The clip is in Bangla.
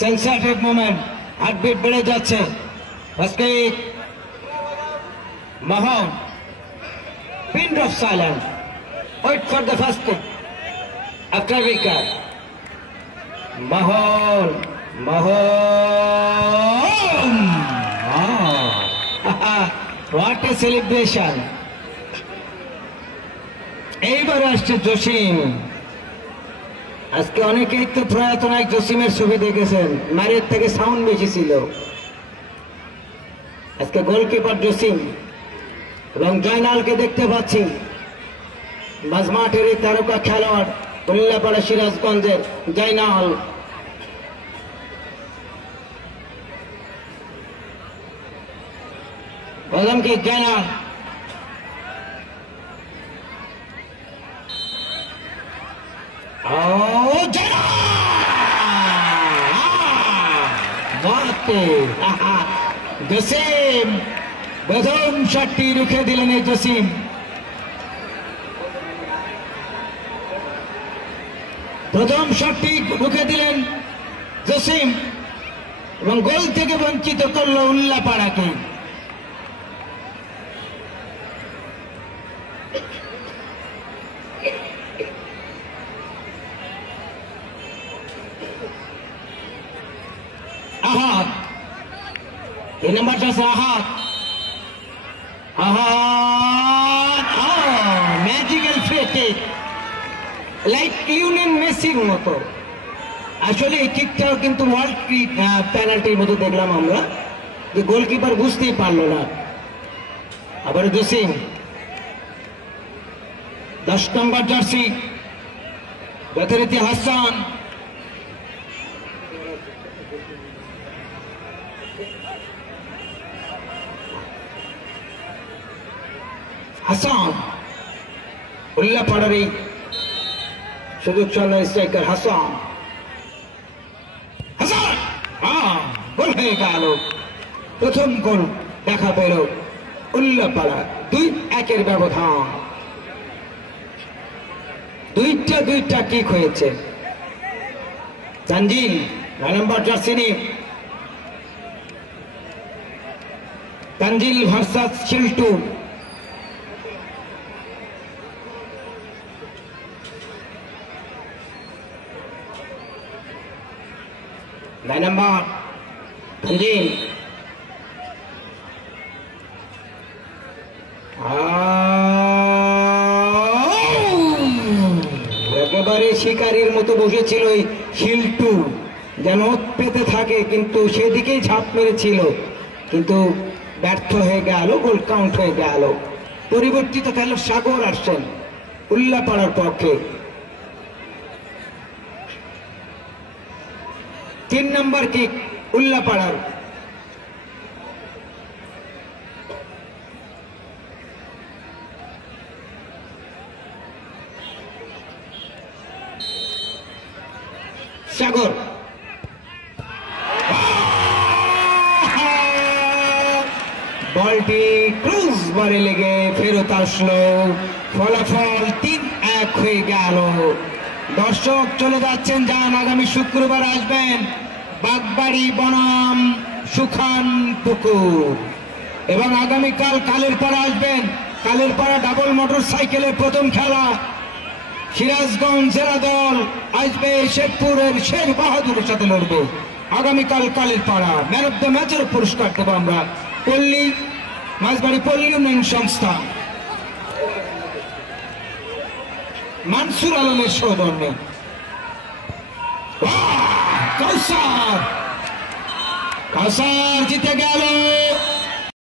সেন্সিটিভ মোমেন্ট, হার্টবিট বেড়ে যাচ্ছে। আজকে Mahon, pin drop silence. Wait for the first kick. After wicket. Mahon. What a celebration. এইবার আসছে জসিম। আজকে অনেকেই তো প্রয়াত নায়ক জসিমের ছবি দেখেছেন, মারের থেকে সাউন্ড বেশি ছিল। আজকে গোলকিপার জসিম এবং জয়নালকে দেখতে পাচ্ছি। মাঝমাঠের এই তারকা খেলোয়াড় উল্লাপাড়া সিরাজগঞ্জের জয়নাল। প্রথম কি জয়নাল, জসিম প্রথম শটটি রুখে দিলেন। এই জসিম প্রথম শটটি রুখে দিলেন জসিম এবং গোল থেকে বঞ্চিত করল উল্লাপাড়াকে। আহাত, এই নাম্বারটা আছে আহাত। Magical free kick, like Lionel মেসির মতো। আসলে এই কিকটাও কিন্তু ওয়ার্ল্ড পেনাল্টির মতো দেখলাম আমরা, যে গোলকিপার বুঝতেই পারল না। আবার জসিম 10 নম্বর জার্সি, যথারীতি হাসান। হাসান উল্লাপাড়ার এই সুযোগ সামনে স্ট্রাইকার হাসান। গোল হয়ে গেল, প্রথম গোল দেখা পেল উল্লাপাড়া। 2-1 ব্যবধান। দুইটা কিক হয়েছে। তানজিল 9 নম্বর জার্সি নিয়ে, তানজিল ভার্সাস শিল্টু। নাম্বার তানজিল একেবারে শিকারীর মতো বসেছিল এই শিল্টু, যেন পেতে থাকে, কিন্তু সেদিকেই ঝাঁপ মেরেছিল, কিন্তু ব্যর্থ হয়ে গেল, গোল কাউন্ট হয়ে গেল। পরিবর্তিত খেলোয়াড় সাগর আসছেন উল্লাপাড়ার পক্ষে। 3 নম্বর কিক উল্লাপাড়ার। সাগর বলটি ক্রুজ বারে লেগে ফেরত আসলো। ফলাফল 3-1 হয়ে গেল। দর্শক চলে যাচ্ছেন, যান আগামী শুক্রবার আসবেন বাগবাড়ি বনাম সুখান পুকুর, এবং আগামীকাল কালেরপাড়া আসবেন। কালেরপাড়া ডাবল মোটর সাইকেলের প্রথম খেলা। সিরাজগঞ্জ জেলা দল আসবে শেরপুরের শের বাহাদুরের সাথে লড়বে। আগামীকাল কালেরপাড়া। ম্যান অফ দ্য ম্যাচের পুরস্কার দেবো আমরা পল্লী মাঝবাড়ি পল্লী উন্নয়ন সংস্থা মানসুর আলমের সৌজন্যে। কাউসার জিতে গেল।